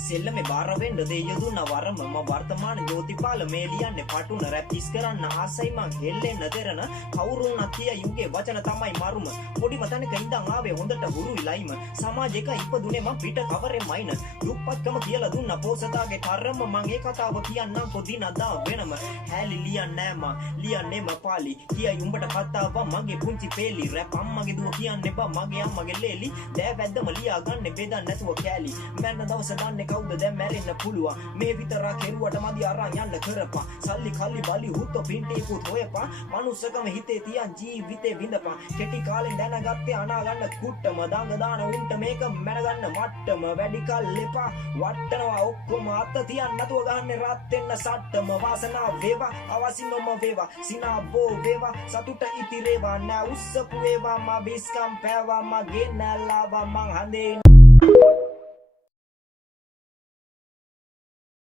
සෙල්ල මේ බාර වෙන්න දෙය දුන්න වරම මම වර්තමාන ජෝතිපාල මේ ලියන්නේ පටුන රැප් කිස් කරන්න ආසයි මං හෙල්ලෙන්න දෙරන කවුරුන් අතිය යුගේ වචන තමයි මරුම පොඩි මතනක ඉඳන් ආවේ හොඳට හුරුයි ලයිම සමාජයක ඉපදුනේ මං පිට කවරේ මයින දුප්පත්කම කියලා දුන්න පොසතාගේ තරම මං ඒ කතාව කියන්නම් කොදිනදා වෙනම හැලි ලියන්නේ මං ලියන්නේම පාලි කියයි උඹට කතාව මගේ පුංචි පෙලි රැප් අම්මගේ දුව කියන්නේ බා මගේ අම්මගේ ලේලි දෑ වැද්දම ලියා ගන්න බෙදන්න නැතුව කෑලි මැන්න දවස දන්නේ කවුද දැන් මැරෙන්න පුළුවන් මේ විතරක් කෙරුවට මදි අරන් යන්න කරපන් සල්ලි කල්ලි බලි හුත්ත පින්ටේකුත් හොයපන් මනුස්සකම හිතේ තියන් ජීවිතේ විඳපන් කෙටි කාලෙන් දැනගත්තේ අනා ගන්න කුට්ටම දඟ දාන උන්ට මේක මැන ගන්න මට්ටම වැඩි කල් එපා වට්ටනවා ඔක්කොම අත තියන් නැතුව ගන්න රත් වෙන්න සට්ටම වාසනාව වේවා අවසින්නම වේවා සිනාබෝ වේවා සතුට ඉතිරේවා නෑ උස්සපු වේවා මා බිස්කම් පෑවා මගේ නැලාවා මං හඳේ